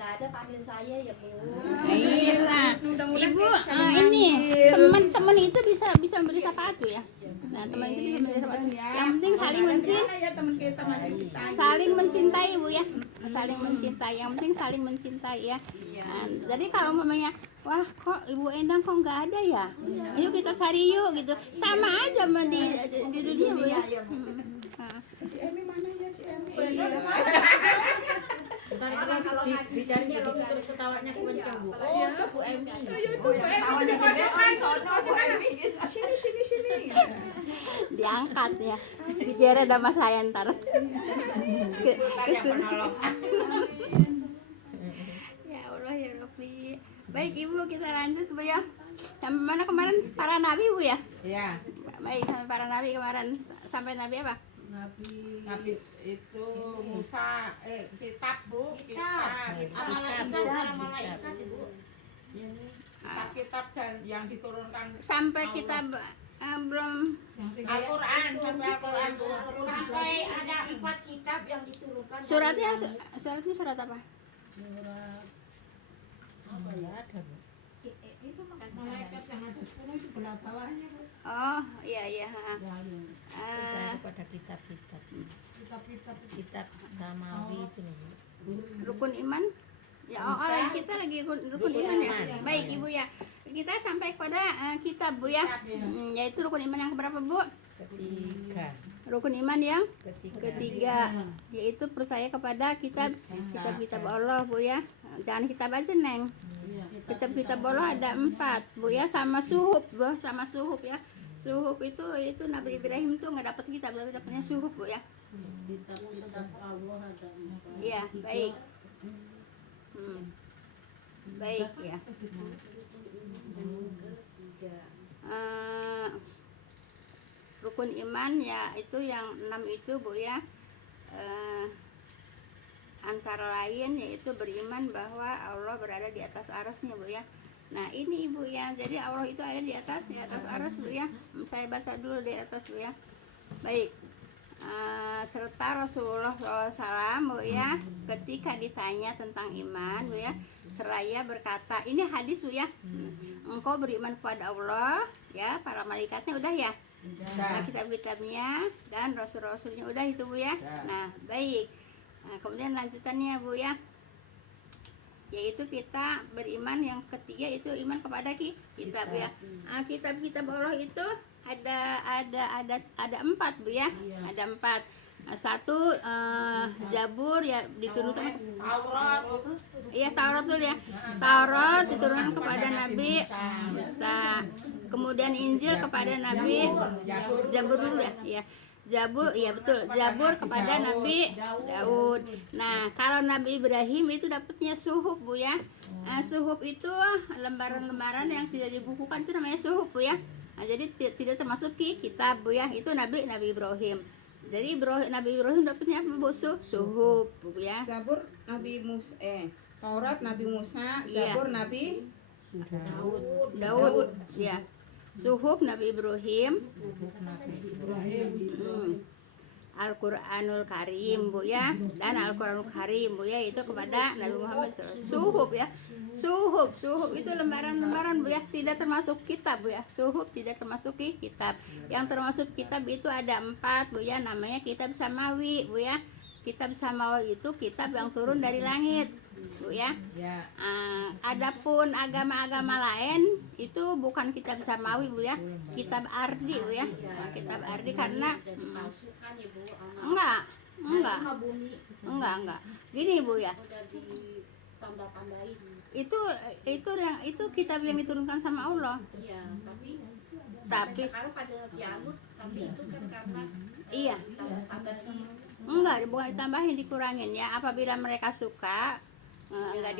nggak ada panggil saya ya Bu. Iya, Ibu, ini teman-teman itu bisa memberi syafaat tuh ya. Nah, teman itu bisa memberi syafaat. Yang penting saling saling mencintai Bu ya. Saling mencintai. Yang penting saling mencintai ya. Nah, jadi kalau mamanya, wah kok Ibu Endang kok nggak ada ya? Ayo kita cari yuk gitu. Sama aja sama di dunia Bu ya. Si Emi mana ya si Emi? Ntar kalau dicari begitu terus ketawanya kenceng Bu. Oh itu Bu Emi. Tawanya gede di sono Bu Emi. Sini. Diangkat ya. Digeret sama saya ntar. Ya Allah ya Rabbi. Baik Ibu, kita lanjut Bu ya. Sampai mana kemarin para nabi Bu ya? Iya. Baik, sampai para nabi kemarin. Sampai nabi apa? Nabi itu Musa, kitab Bu, kitab Malaikat Ibu. kitab dan yang diturunkan Sampai kita belum Al-Quran, sampai Al-Quran Bu. Sampai ada 4 kitab yang diturunkan. suratnya surat apa? Apa ya ada Bu? Itu Malaikat yang ada 10 itu belah bawahnya Bu. Oh, iya. Percaya kepada kitab-kitab. Kitab samawi itu loh Bu. Rukun iman. Ya, kita lagi rukun iman ya. Baik Ibu ya. Kita sampai kepada kitab Bu ya. Yaitu rukun iman yang keberapa Bu? Ketiga. Rukun iman yang ketiga, yaitu percaya kepada kitab Allah Bu ya. Jangan kitab aja Neng. Kitab Allah ada 4 Bu ya, sama suhuf Bu, sama suhuf ya. Suhuf itu Nabi Ibrahim tuh nggak dapat kitab, tapi dapatnya suhuf Bu ya. Iya, baik. Baik ya. Rukun iman ya itu yang 6 itu Bu ya. Antara lain yaitu beriman bahwa Allah berada di atas arasnya Bu ya. Nah ini Ibu ya, jadi Allah itu ada di atas aras Bu ya. Saya baca dulu di atas Bu ya. Baik. Serta Rasulullah SAW Bu ya, ketika ditanya tentang iman Bu ya, seraya berkata, ini hadis Bu ya, engkau beriman kepada Allah ya, para malaikatnya udah ya, nah, kitab-kitabnya dan rasul-rasulnya udah itu Bu ya. Nah baik. Nah, kemudian lanjutannya Bu ya, yaitu kita beriman yang ketiga itu iman kepada kitab ya. Kitab-kitab Allah itu ada 4 Bu ya. Ada 4. Satu Zabur ya diturunkan Taurat. Iya Taurat dulu ya. Taurat diturunkan kepada Nabi Musa. Kemudian Injil kepada Nabi Zabur dulu ya. Iya. Zabur, iya betul. Zabur kepada Nabi Daud. Nah, kalau Nabi Ibrahim itu dapatnya suhuf Bu ya. Suhuf itu lembaran-lembaran yang tidak dibukukan itu namanya suhuf Bu ya. Nah, jadi tidak termasuk kitab Bu ya. Itu Nabi Ibrahim. Jadi Nabi Ibrahim dapatnya apa Bu? Suhuf Bu ya. Zabur Nabi Musa, Taurat Nabi Musa, Zabur Nabi Daud. Ya. Suhuf Nabi Ibrahim. Al-Quranul Karim Bu ya, dan Al-Quranul Karim Bu ya, itu kepada Nabi Muhammad SAW. Suhuf ya, suhuf itu lembaran-lembaran Bu ya, tidak termasuk kitab Bu ya. Suhuf tidak termasuk kitab. Yang termasuk kitab itu ada 4 Bu ya, namanya kitab samawi Bu ya. Kitab samawi itu kitab yang turun dari langit Bu ya. Adapun agama-agama lain itu bukan kitab samawi Bu ya, kitab ardi Bu ya. Kitab ardi karena enggak. Gini Bu ya. Itu kitab yang diturunkan sama Allah. Iya, Tapi sekarang pada dianut, tapi itu kan karena iya. tambahin. Enggak, bukan ditambahin, dikurangin ya. Apabila mereka suka enggak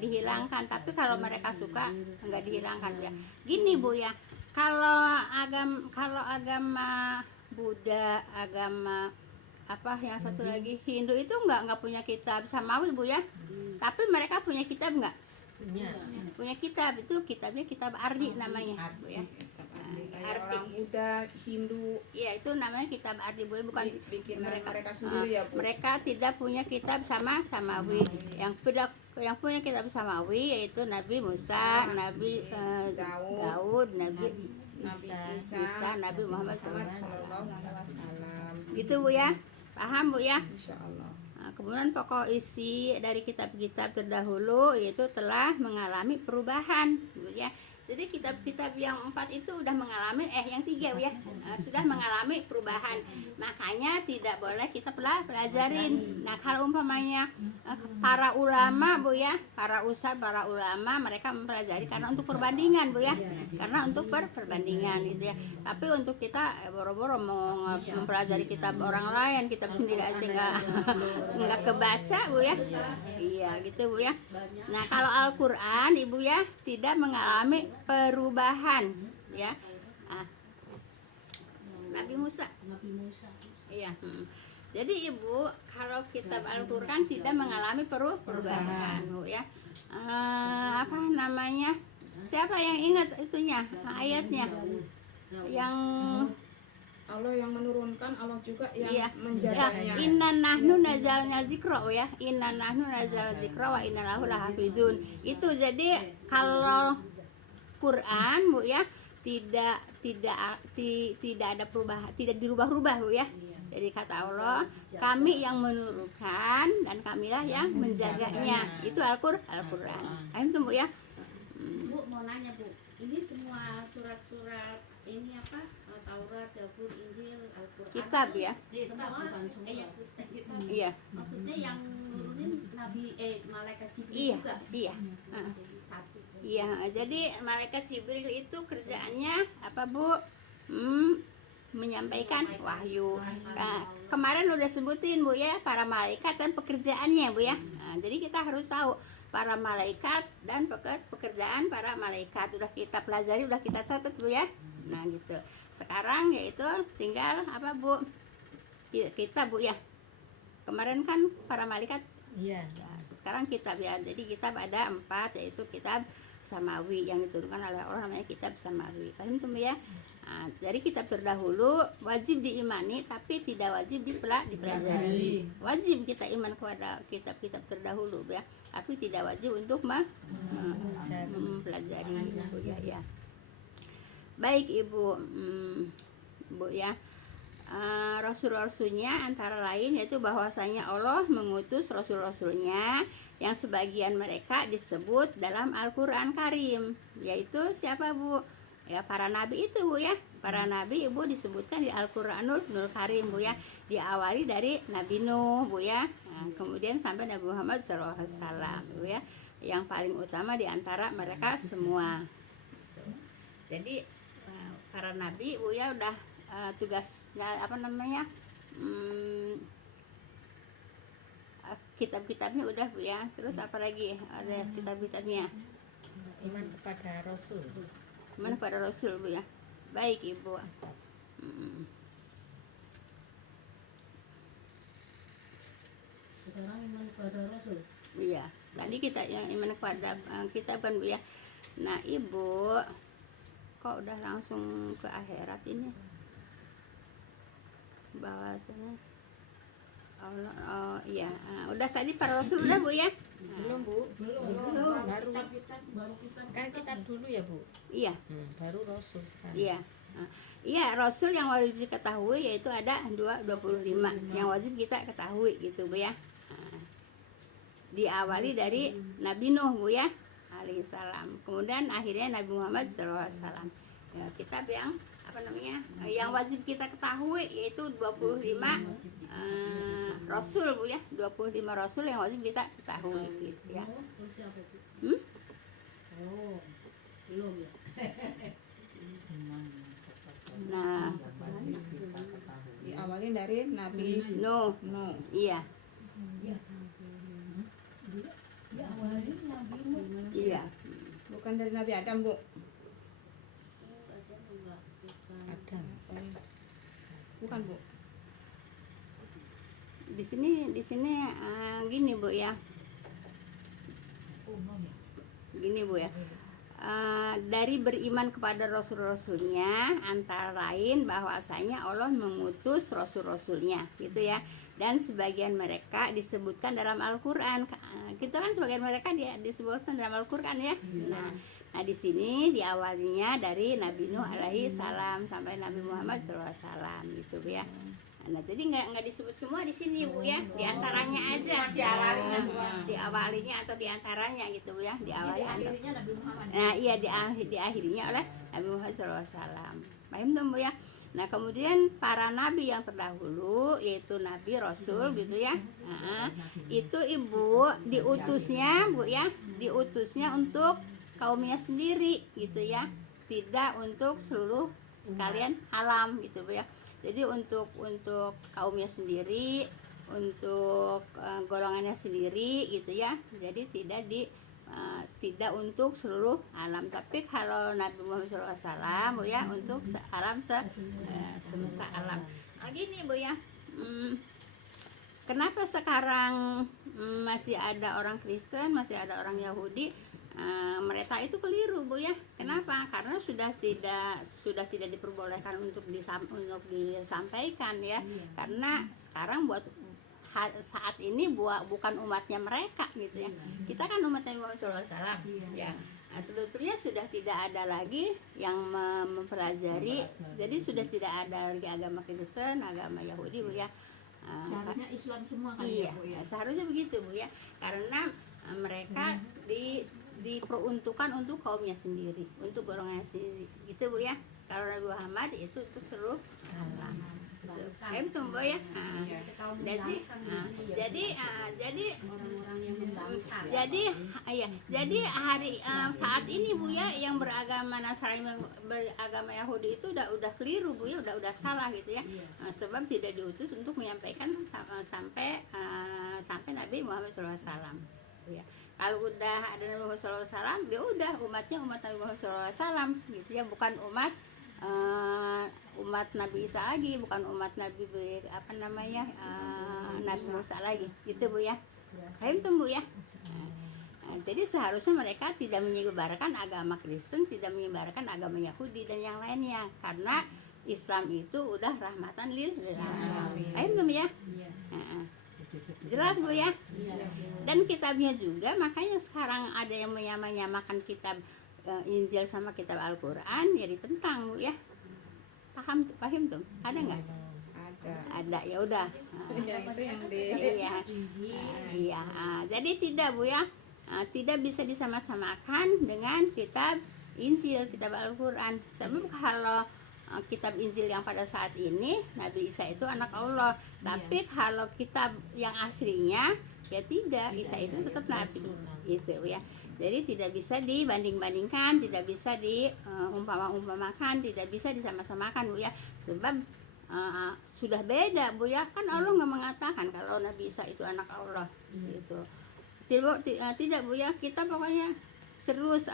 dihilangkan, tapi kalau mereka suka enggak dihilangkan ya. Gini Bu ya, kalau agama Buddha, agama apa yang satu lagi Hindu itu enggak punya kitab samawi Bu ya. Tapi mereka punya kitab enggak? Punya kitab, itu kitabnya kitab ardi namanya Bu ya. arti. orang Buddha, Hindu Iya, itu namanya kitab arti Bu, bukan bikinan mereka. mereka sendiri ya Bu. Mereka tidak punya kitab samawi. Yang punya kitab samawi yaitu Nabi Musa, Nabi Daud, Nabi Nabi Isa, Nabi Muhammad Muhammad SAW. Shallallahu Alaihi Wasallam. Gitu Bu ya. Paham Bu ya? Insya Allah. Nah, kemudian pokok isi dari kitab-kitab terdahulu yaitu telah mengalami perubahan Bu ya. Jadi kitab-kitab yang 4 itu udah mengalami yang 3 Bu ya, sudah mengalami perubahan. Makanya tidak boleh kita pelajarin. Nah, kalau umpamanya para ulama Bu ya, para ustadz, para ulama mereka mempelajari karena untuk perbandingan Bu ya. Karena untuk perbandingan gitu ya. Tapi untuk kita boro-boro mau mempelajari kitab orang lain, kitab sendiri aja nggak kebaca Bu ya. Iya gitu Bu ya. Nah, kalau Al-Qur'an Ibu ya tidak mengalami perubahan ya. Nabi Musa. Iya. Jadi Ibu, kalau kitab Al-Qur'an tidak mengalami perubahan Bu ya. Apa namanya? Siapa yang ingat itunya ayatnya? Yang Allah yang menurunkan, Allah juga yang iya, menjaganya. inna nahnu nazalna dzikra ya. Inna nahnu nazalna dzikra wa inna lahu lahafizun. Itu jadi kalau Quran Bu ya tidak ada perubahan, tidak dirubah-rubah Bu ya. Jadi kata Allah, kami yang menurunkan dan kamilah yang menjaganya. Itu Al-Qur'an. Paham tuh Bu ya? Bu mau nanya Bu, ini semua surat-surat ini apa? Taurat, Zabur, Injil, Al-Quran. Kitab ya. Semua kitab. Iya. Maksudnya yang nurunin Nabi malaikat Jibril Iya, juga. iya. Jadi satu. Iya, jadi malaikat Jibril itu kerjaannya apa Bu? Menyampaikan wahyu. Nah, kemarin udah sebutin Bu ya para malaikat dan pekerjaannya Bu ya. Nah, jadi kita harus tahu para malaikat dan pekerjaan para malaikat udah kita pelajari, udah kita catat Bu ya. Nah gitu. Sekarang yaitu tinggal apa Bu? Kita Bu ya. Kemarin kan para malaikat. Iya. Ya, sekarang kitab ya. Jadi kitab ada 4 yaitu kitab samawi yang diturunkan oleh Allah namanya kitab samawi. Paham tuh ya? Nah, dari kitab terdahulu wajib diimani tapi tidak wajib dipelajari. Wajib kita iman kepada kitab-kitab terdahulu ya, tapi tidak wajib untuk mempelajari Bu ya. Baik Ibu, Bu ya. Rasul-rasulnya antara lain yaitu bahwasanya Allah mengutus rasul-rasulnya yang sebagian mereka disebut dalam Al-Qur'an Karim, yaitu siapa Bu? Ya para nabi itu Bu ya. Para nabi Ibu disebutkan di Al-Qur'anul Karim Bu ya. Diawali dari Nabi Nuh Bu ya. Nah, kemudian sampai Nabi Muhammad SAW Bu ya. Yang paling utama di antara mereka semua. Jadi para nabi Bu ya udah tugasnya apa namanya? Kitab-kitabnya udah Bu ya. Terus apa lagi? Ada kitab-kitabnya. Iman kepada Rasul. Mana pada Rasul Bu ya. Baik Ibu. Sekarang iman kepada Rasul. Iya. Tadi kita yang iman kepada kitab kan Bu ya. Nah Ibu, kok udah langsung ke akhirat ini? Bahwasanya Allah, iya. Udah tadi para Rasul udah Bu ya. Belum Bu. Belum. Baru kan kitab dulu ya Bu. Iya. Baru Rasul sekarang. Iya. Iya, Rasul yang wajib diketahui yaitu ada 25 yang wajib kita ketahui gitu Bu ya. Diawali dari Nabi Nuh Bu ya alaihissalam. Kemudian akhirnya Nabi Muhammad SAW. Ya, kitab yang apa namanya? Yang wajib kita ketahui yaitu 25 Rasul Bu ya. 25 Rasul yang wajib kita ketahui gitu ya. Belum ya. Nah, Diawali dari Nabi Nuh. Nuh. Iya. Iya. Bukan dari Nabi Adam Bu. Adam. Bukan Bu. Di sini gini Bu ya. Gini Bu ya. dari beriman kepada rasul-rasulnya, antara lain bahwasanya Allah mengutus rasul-rasulnya gitu ya. Dan sebagian mereka disebutkan dalam Al-Qur'an. Kita kan sebagian mereka disebutkan dalam Al-Qur'an ya. Nah, di sini diawalinya dari Nabi Nuh alaihi salam sampai Nabi Muhammad sallallahu alaihi wasallam gitu ya. Nah, jadi nggak disebut semua di sini Bu ya, diantaranya aja. Diawalinya atau diantaranya gitu ya, diawali antara. Nah, iya diakhirinya oleh Nabi Muhammad SAW. Paham dong Bu ya? Nah, kemudian para nabi yang terdahulu yaitu nabi rasul gitu ya. Nah, itu Ibu diutusnya Bu ya, diutusnya untuk kaumnya sendiri gitu ya. Tidak untuk seluruh sekalian alam gitu Bu ya. Jadi untuk kaumnya sendiri, untuk golongannya sendiri gitu ya. Jadi tidak untuk seluruh alam, tapi kalau Nabi Muhammad SAW Bu ya untuk alam semesta alam. Nah, gini Bu ya, kenapa sekarang masih ada orang Kristen, masih ada orang Yahudi? Mereka itu keliru Bu ya. Kenapa? Karena sudah tidak diperbolehkan untuk disampaikan ya. Karena sekarang saat ini bukan umatnya mereka gitu ya. Kita kan umatnya Muhammad SAW ya. Nah, sebetulnya sudah tidak ada lagi yang mempelajari. Jadi sudah tidak ada lagi agama Kristen, agama Yahudi Bu ya. Seharusnya Islam semua kan iya, ya Bu ya. seharusnya begitu Bu ya. Karena mereka diperuntukkan untuk kaumnya sendiri, untuk golongannya sendiri gitu Bu ya. Kalau Nabi Muhammad itu untuk seluruh alam. Itu Bu ya. Jadi hari saat ini Bu ya, yang beragama Nasrani, beragama Yahudi itu udah keliru Bu ya, udah salah gitu ya. Sebab tidak diutus untuk menyampaikan sampai Nabi Muhammad SAW ya. Kalau udah ada Nabi Muhammad SAW, ya udah umatnya umat Nabi Muhammad SAW gitu ya, bukan umat Nabi Isa lagi, bukan umat Nabi Nabi Musa lagi gitu Bu ya. Paham tuh Bu ya. Nah, jadi seharusnya mereka tidak menyebarkan agama Kristen, tidak menyebarkan agama Yahudi dan yang lainnya, karena Islam itu udah rahmatan lil alamin. Paham tuh ya. Jelas Bu ya. Dan kitabnya juga, makanya sekarang ada yang menyamakan kitab Injil sama kitab Al-Qur'an ya ditentang Bu ya. Paham tuh? Ada nggak? Ada. Ya udah. Iya. Jadi tidak Bu ya. Tidak bisa disama-samakan dengan kitab Injil, kitab Al-Qur'an. Sebab kalau kitab Injil yang pada saat ini Nabi Isa itu anak Allah, tapi kalau kitab yang aslinya ya tidak, Isa itu tetap Nabi gitu ya. Jadi tidak bisa dibanding-bandingkan, tidak bisa diumpamakan, tidak bisa disama-samakan Bu ya. Sebab sudah beda Bu ya. Kan Allah nggak mengatakan kalau Nabi Isa itu anak Allah gitu. Tidak Bu ya. Kita pokoknya serius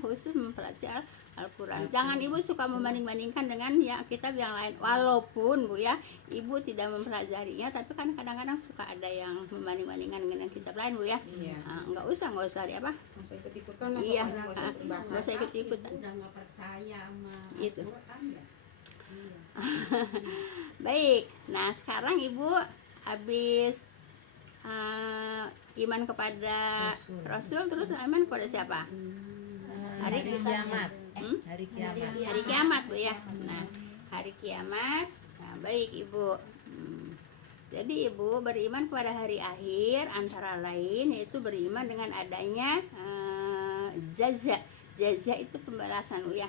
khusus mempelajari Al-Qur'an. Jangan Ibu suka membanding-bandingkan dengan ya kitab yang lain. Walaupun Bu ya, Ibu tidak mempelajarinya, tapi kan kadang-kadang suka ada yang membanding-bandingkan dengan kitab lain Bu ya. Iya. Nggak usah Nggak usah ikut-ikutan lah. Iya. Nggak usah ikut-ikutan. Udah nggak percaya sama Itu. Al-Qur'an ya. Iya. Baik. Nah, sekarang Ibu habis iman kepada Rasul, terus iman kepada siapa? Hari kiamat. Hari kiamat Bu ya. Nah, hari kiamat. Nah, baik Ibu. Jadi Ibu beriman kepada hari akhir, antara lain yaitu beriman dengan adanya jaza. Jaza itu pembalasan Bu ya.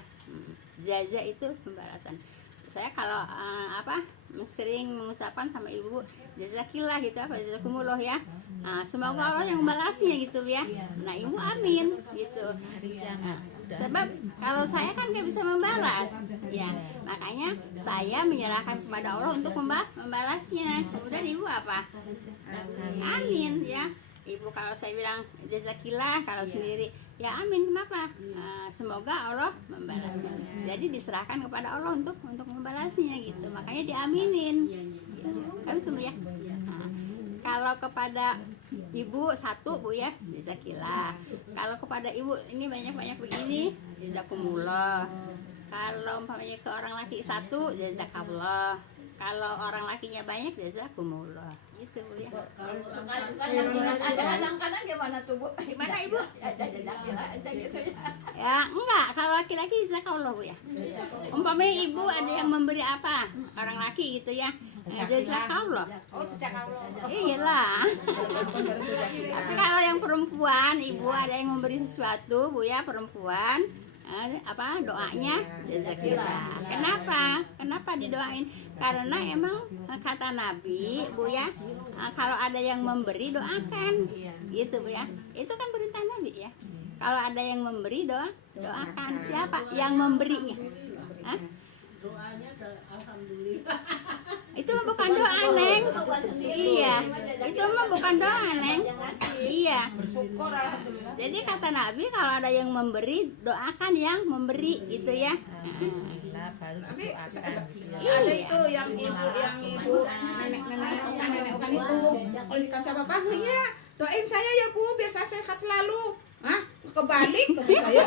Jaza itu pembalasan. Saya kalau sering mengucapkan sama Ibu jazakillah gitu, jazakumullah ya. Semoga Allah yang membalasnya gitu ya. Nah, Ibu amin gitu. Sebab kalau saya kan nggak bisa membalas ya, makanya saya menyerahkan kepada Allah untuk membalasnya. Kemudian Ibu apa? Amin ya. Ibu kalau saya bilang jazakillah, kalau sendiri ya amin. Kenapa? Semoga Allah membalasnya. Jadi diserahkan kepada Allah untuk membalasnya gitu. Makanya diaminin. Kan itu ya. Kalau kepada ibu satu bu ya, jazakillah. Kalau kepada ibu ini banyak-banyak begini, jazakumullah. Kalau umpamanya ke orang laki satu, jazakallah. Kalau orang lakinya banyak, jazakumullah. Gitu bu ya. Kadang-kadang gimana tuh Bu? Gimana ibu? Aja gitu ya. Ya enggak, kalau laki-laki jazakallah bu ya. Umpamanya ibu ada yang memberi apa, orang laki gitu ya, jazakallah. Oh, sejak Allah. Iyalah. Tapi kalau yang perempuan, ibu ada yang memberi sesuatu bu ya, perempuan apa doanya jazakillah. Kenapa didoain? Karena emang kata Nabi bu ya, kalau ada yang memberi doakan, gitu bu ya. Itu kan perintah Nabi ya. Kalau ada yang memberi doakan. Siapa yang memberinya? Hah? Itu mah bukan doa neng. Iya, itu mah bukan doa neng. Iya. Bersyukur alhamdulillah. Jadi kata Nabi kalau ada yang memberi doakan yang memberi gitu ya. Tapi ada itu yang ibu nenek Okan itu kalau dikasih apa ya doain saya ya Bu biar saya sehat selalu. Hah? Kebalik ke saya.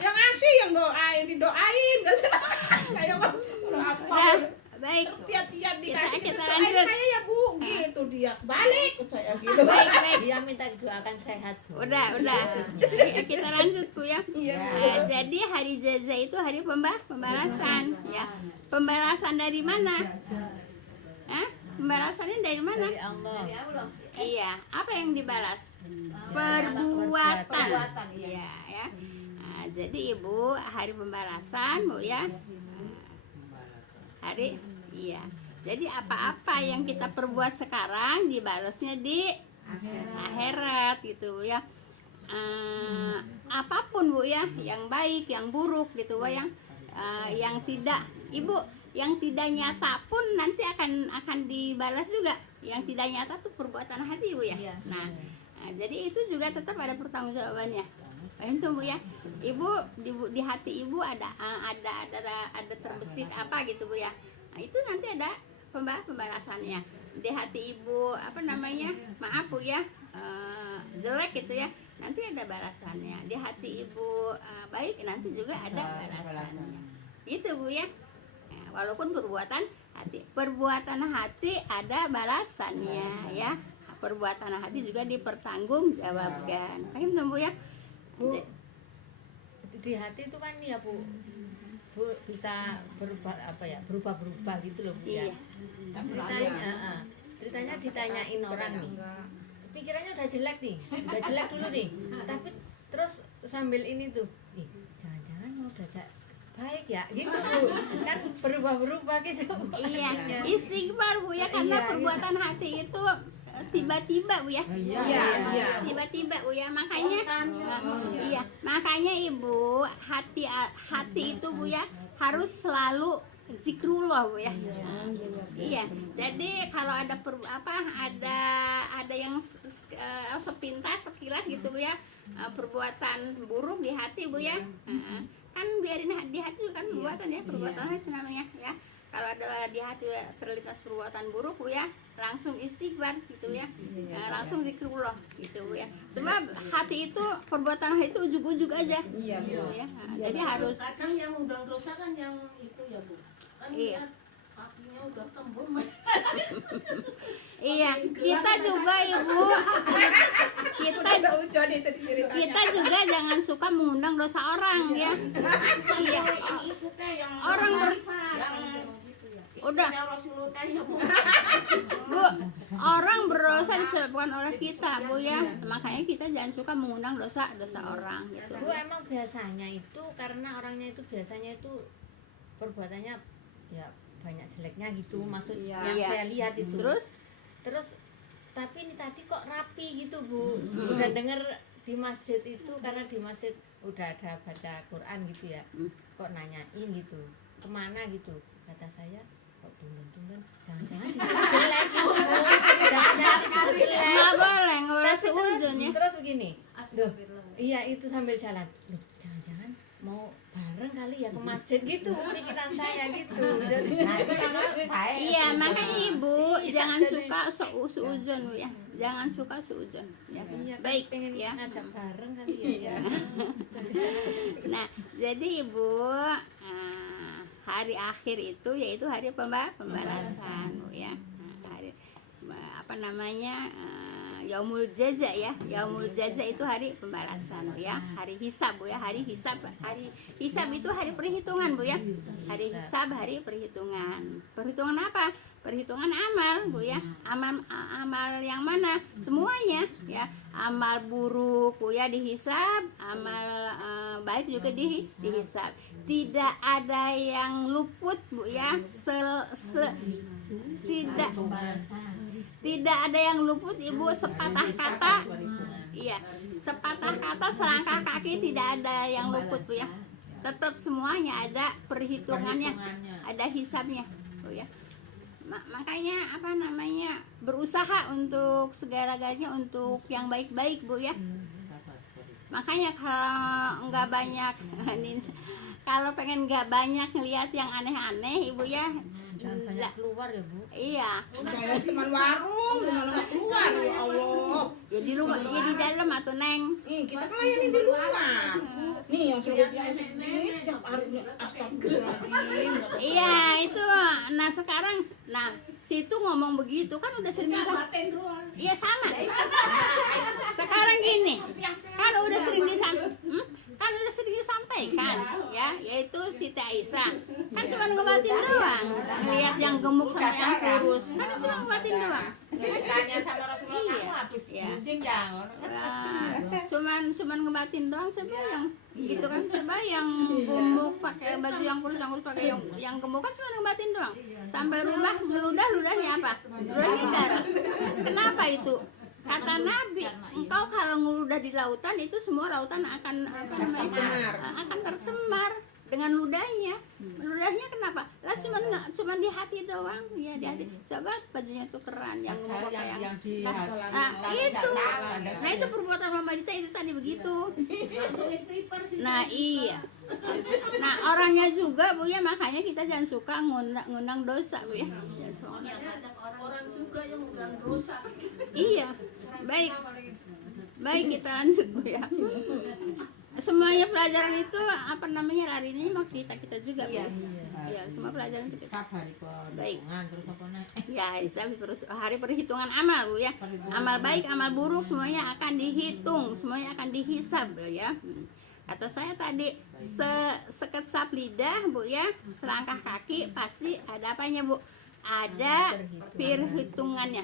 Yang ngasih yang didoain kan saya mah Udah, baik. tiap-tiap dikasih Kita gitu, doain lanjut. saya ya Bu gitu dia balik ke saya gitu. Baik. Dia minta didoakan sehat Bu. Udah. Kita lanjut Bu ya. Iya. Jadi hari jaza itu hari pembalasan ya. Pembalasan dari mana? Hah? Pembalasannya dari mana? Dari Allah. Iya, apa yang dibalas? Perbuatan. Perbuatan, iya. Iya, ya. Nah, jadi Ibu hari pembalasan, Bu ya. Hari iya. Jadi apa-apa yang kita perbuat sekarang dibalasnya di akhirat gitu ya. Apapun Bu ya, yang baik, yang buruk gitu Bu yang tidak Ibu yang tidak nyata pun nanti akan dibalas juga. Yang tidak nyata tuh perbuatan hati Bu ya. Nah, jadi itu juga tetap ada pertanggungjawabannya. Itu Bu ya. Ibu di hati Ibu ada terbesit apa gitu Bu ya. Nah, itu nanti ada pembalasannya. Di hati Ibu apa namanya? Maaf Bu ya. Jelek gitu ya. Nanti ada balasannya. Di hati Ibu baik nanti juga ada balasannya. Itu Bu ya. Walaupun perbuatan hati ada balasannya ya. Perbuatan hati juga dipertanggungjawabkan. Paham Bu ya? Bu, di hati itu kan ya Bu bisa berubah gitu loh Bu ya. Iya. Ceritanya ditanyain orang nih, pikirannya udah jelek dulu nih, tapi terus sambil ini tuh, jangan-jangan mau belajar baik ya gitu Bu, kan berubah gitu. Iya, istighfar Bu ya, karena Iya, perbuatan hati itu tiba-tiba Bu ya. Iya. Tiba-tiba Bu ya, makanya iya, makanya Ibu hati itu Bu ya harus selalu zikrullah Bu ya. Iya. Jadi kalau ada ada yang sepintas sekilas gitu Bu ya, perbuatan buruk di hati Bu ya. Kan biarin di hati kan perbuatan ya, perbuatan hati namanya ya. Kalau ada di hati terlintas perbuatan buruk Bu ya, langsung istighfar gitu ya. Langsung zikrullah gitu Bu ya. Sebab hati itu perbuatan hati itu ujug-ujug aja. Iya, gitu ya. Jadi harus kadang yang undang dosa kan yang itu ya Bu kan Iya. lihat kakinya udah tembem. iya, kita juga Ibu kita juga jangan suka mengundang dosa orang ya. Iya. Itu teh yang Orang udah Rasulullah teh ya Bu. Bu, orang berdosa disebabkan oleh kita Bu ya. Makanya kita jangan suka mengundang dosa orang gitu. Bu, emang biasanya itu karena orangnya itu biasanya itu perbuatannya ya banyak jeleknya gitu, maksud yang Iya. saya lihat itu. Terus tapi ini tadi kok rapi gitu Bu. Udah denger di masjid itu, karena di masjid udah ada baca Quran gitu ya. Kok nanyain gitu, kemana gitu. Kata saya, kok tumben-tumben jangan-jangan disuruh jelek gitu Bu. Jangan-jangan disuruh jelek. Nggak boleh, nggak boleh Tapi seujun ya. terus begini. Loh, iya itu sambil jalan. Loh, jangan-jangan mau bareng kali ya ke masjid gitu pikiran saya gitu. Jadi Iya, makanya Ibu jangan suka suuzon Bu ya. Jangan suka suuzon ya. iya, Baik pengen ya. ngajak bareng kali ya. Nah, jadi Ibu hari akhir itu yaitu hari pembalasan Bu ya. Hari apa namanya? Yaumul Jaza ya. Yaumul Jaza itu hari pembalasan Bu ya. Hari hisab Bu ya. Hari hisab itu hari perhitungan Bu ya. Hari hisab, hari perhitungan. Perhitungan apa? Perhitungan amal Bu ya. Amal yang mana? Semuanya ya. Amal buruk Bu ya dihisab, amal baik juga dihisab. Tidak ada yang luput Bu ya. Tidak ada yang luput Ibu, sepatah kata. Iya, sepatah kata selangkah kaki tidak ada yang luput Bu ya. Tetap semuanya ada perhitungannya, ada hisabnya Bu ya. Makanya apa namanya, berusaha untuk segala-galanya untuk yang baik-baik Bu ya. Makanya kalau nggak banyak kalau pengen nggak banyak ngelihat yang aneh-aneh Ibu ya, Jangan banyak keluar ya Bu. iya. Saya di warung, di mana nggak keluar ya Allah. Ya di rumah, ya di dalam atau Neng. Nih kita kan layanin di luar. Nih yang suruh yang sedikit tiap hari astagfirullahaladzim. Iya itu. Nah sekarang, nah situ ngomong begitu kan udah sering iya sama. Sekarang gini, kan udah sering kan udah sering disampaikan ya, yaitu Siti Aisyah kan cuma ngobatin doang, ngelihat yang gemuk sama yang kurus kan cuma ngobatin doang. Tanya sama Rasulullah Iya. kamu habis Iya. kucing ya. Cuman ngebatin doang, coba yang gitu kan, coba yang gemuk pakai baju yang kurus pakai yang gemuk kan cuma ngebatin doang, sampai ludahnya apa, ludahnya darah. Kenapa itu? Kata Nabi, engkau kalau ngeludah di lautan itu semua lautan akan akan tercemar dengan ludahnya. Ludahnya kenapa? Lah cuma di hati doang ya, di hati. Coba bajunya tuh keren yang gemuk kayak yang nah itu perbuatan Mama Dita itu tadi begitu. Nah iya. Nah orangnya juga Bu ya, makanya kita jangan suka ngundang dosa Bu ya. Orang juga yang udah dosa. Iya. Baik kita lanjut Bu ya. Semuanya pelajaran itu apa namanya, larinya mau kita juga Bu. Iya, semua pelajaran itu. Hari perhitungan terus apa nih? Ya, hari perhitungan amal Bu ya. Amal baik, amal buruk semuanya akan dihitung, semuanya akan dihisab Bu ya. Kata saya tadi, sekecap lidah Bu ya, selangkah kaki pasti ada apanya Bu? Ada perhitungannya.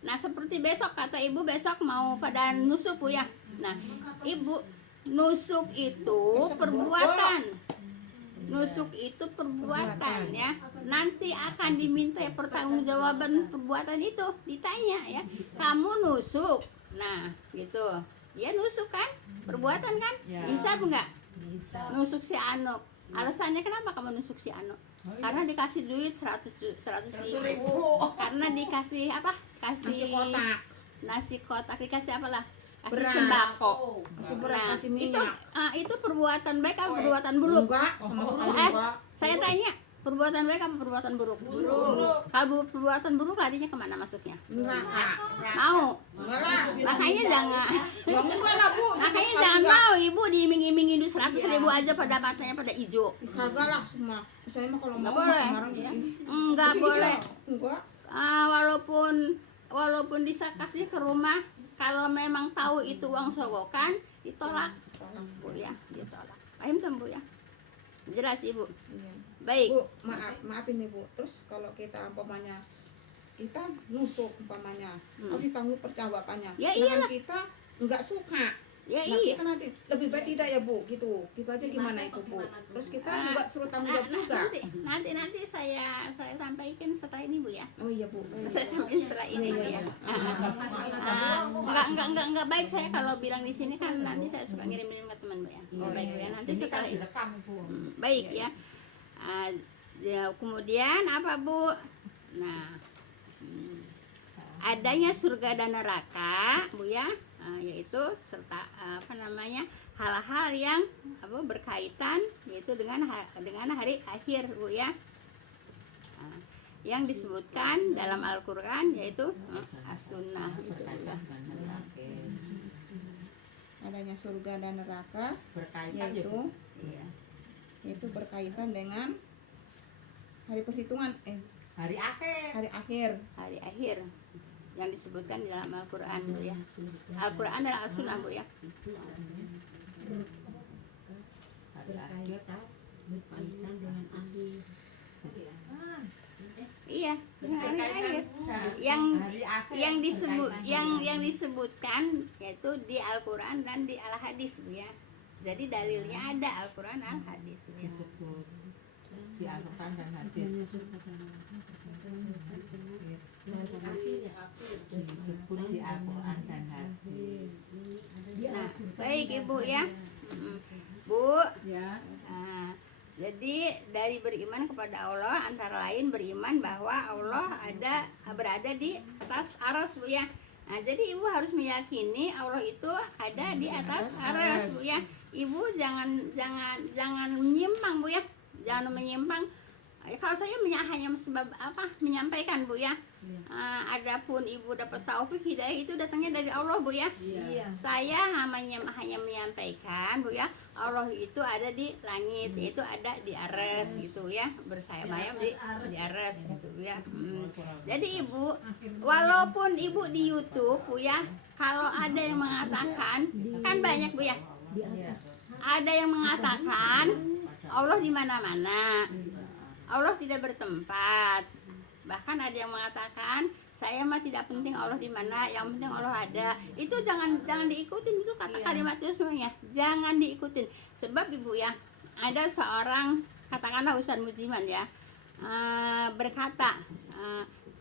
Nah, seperti besok kata Ibu, besok mau pada nusuk Bu ya. Nah, Ibu, nusuk itu perbuatan. Nusuk itu perbuatan ya. Nanti akan diminta pertanggungjawaban perbuatan itu, ditanya ya. Kamu nusuk. Nah, gitu. Ya nusuk kan? Perbuatan kan? Bisa enggak? Bisa. Nusuk si Ano. Alasannya kenapa kamu nusuk si Ano? Karena dikasih duit 100 ribu. Karena dikasih apa? Kasih nasi kotak, dikasih apalah? Kasih Beras. sembako. Kasih beras, kasih itu minyak. itu perbuatan baik apa perbuatan buruk? Enggak, sama sekali enggak. Saya tanya, perbuatan baik apa perbuatan buruk? Kalau perbuatan buruk larinya kemana masuknya? Neraka. Mau? Enggak lah. Makanya jangan. Ya enggak lah Bu. sama Makanya sekali jangan enggak. mau Ibu diiming-imingin duit 100 ribu aja pada matanya pada hijau. Kagak lah semua. Misalnya mah kalau Nggak mau boleh. kemarin Ya. ini. Enggak boleh. Enggak. Walaupun bisa kasih ke rumah, kalau memang tahu itu uang sogokan, ditolak. Bu ya, ditolak. Paham tuh Bu ya? Jelas Ibu. Iya. Baik. Bu, maafin nih Bu. Terus kalau kita umpamanya kita nusuk umpamanya, harus ditanggung percobaannya. Ya Sedangkan iyalah. kita enggak suka. Ya Nah, iya. kita nanti lebih baik tidak ya Bu, gitu. Gitu aja gimana itu Bu. Terus kita juga suruh tanggung jawab juga. Nanti saya sampaikan setelah ini Bu ya. Oh iya Bu. Saya sampaikan setelah ini Bu ya. Enggak baik saya kalau bilang di sini kan, nanti saya suka ngirim-ngirim ke teman Bu ya. Baik Bu ya. Nanti setelah ini. Baik ya. Kemudian apa Bu? Nah, adanya surga dan neraka Bu ya, yaitu serta apa namanya, hal-hal yang berkaitan yaitu dengan hari akhir Bu ya. Yang disebutkan dalam Al-Qur'an yaitu as-sunnah gitu ya. Adanya surga dan neraka Berkaitan yaitu Iya. itu berkaitan dengan hari perhitungan hari akhir. Hari akhir yang disebutkan di dalam Al-Qur'an Bu ya. Al-Qur'an dan as-sunnah Bu ya. Hari akhir. berkaitan dengan akhir. Iya, dengan hari akhir. Hari akhir. Yang disebutkan yaitu di Al-Qur'an dan di Al-Hadis Bu ya. Jadi dalilnya ada Al-Qur'an dan Al-Hadis Bu ya. Disebut di Al-Quran dan hadis. Disebut di Al-Quran dan hadis. Nah, baik Ibu ya. Bu, ya. nah, jadi dari beriman kepada Allah antara lain beriman bahwa Allah berada di atas aras Bu ya. Nah, jadi Ibu harus meyakini Allah itu ada di atas aras Bu ya. Ibu jangan menyimpang Bu ya. Jangan menyimpang. Kalau saya hanya sebab menyampaikan Bu ya. Adapun Ibu dapat taufik hidayah itu datangnya dari Allah Bu ya. Iya. Saya hanya menyampaikan Bu ya, Allah itu ada di langit, itu ada di aras gitu ya, bersayap-sayap di aras gitu ya. Jadi Ibu, walaupun Ibu di YouTube Bu ya, kalau ada yang mengatakan, kan banyak Bu ya. Ada yang mengatakan Allah di mana-mana. Allah tidak bertempat. Bahkan ada yang mengatakan saya mah tidak penting Allah di mana, yang penting Allah ada. Itu jangan diikutin, itu kata kalimat itu semuanya. Jangan diikutin. Sebab Ibu ya, ada seorang katakanlah Ustaz Mujiman ya, berkata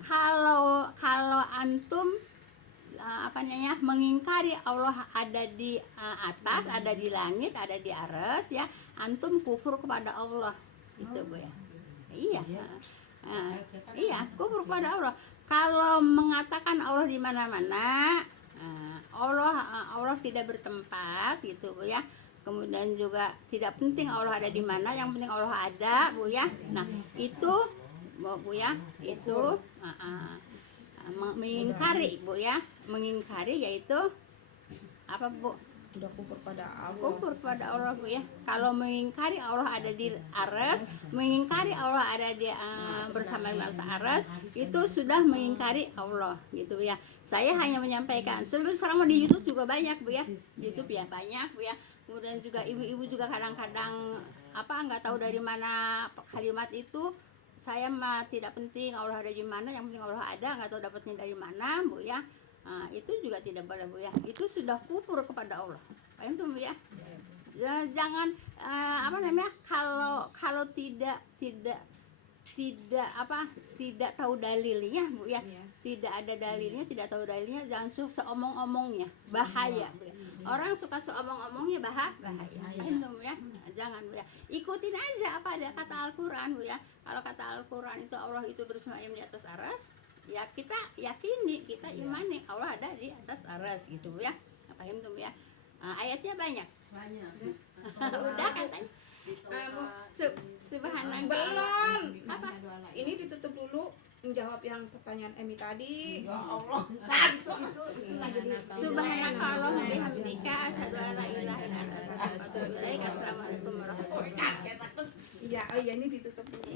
kalau antum mengingkari Allah ada di atas, ada di langit, ada di aras ya, antum kufur kepada Allah. Itu Bu ya. Iya. Iya, kufur kepada Allah. Kalau mengatakan Allah di mana-mana, Allah tidak bertempat gitu Bu ya. Kemudian juga tidak penting Allah ada di mana, yang penting Allah ada Bu ya. Nah, itu Bu ya, itu mengingkari Bu ya. Mengingkari yaitu apa Bu? Udah kufur pada Allah. Kufur pada Allah Bu ya. Kalau mengingkari Allah ada di aras, mengingkari Allah ada di bersama masa aras, itu sudah mengingkari Allah gitu ya. Saya hanya menyampaikan. Sekarang di YouTube juga banyak Bu ya. YouTube ya banyak Bu ya. Kemudian juga ibu-ibu juga kadang-kadang nggak tahu dari mana kalimat itu. Saya mah tidak penting Allah ada di mana, yang penting Allah ada, nggak tahu dapatnya dari mana Bu ya. Itu juga tidak boleh Bu ya. Itu sudah kufur kepada Allah. Paham tuh Bu ya? Jangan kalau tidak tahu dalilnya Bu ya. Tidak ada dalilnya, tidak tahu dalilnya, jangan seomong-omongnya. Bahaya Bu ya. Orang suka seomong-omongnya bahaya. Paham tuh Bu ya? Jangan Bu ya. Ikutin aja apa ada kata Al-Qur'an Bu ya. Kalau kata Al-Qur'an itu Allah itu bersemayam di atas aras, ya kita yakini, kita imani Allah ada di atas aras gitu Bu ya. Paham tuh Bu ya. Ayatnya banyak. Udah katanya. Subhanallah. Belum. Apa? Ini ditutup dulu menjawab yang pertanyaan Emi tadi. Ya Allah. Subhanaka Allahumma bihamdika asyhadu an la ilaha illa anta astaghfiruka wa atubu ilaik. Assalamualaikum warahmatullahi wabarakatuh. Iya, ini ditutup dulu.